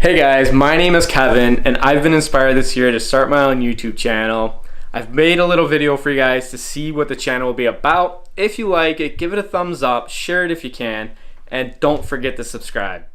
Hey guys, my name is Kevin and I've been inspired this year to start my own YouTube channel. I've made a little video for you guys to see what the channel will be about. If you like it, give it a thumbs up, share it if you can, and don't forget to subscribe.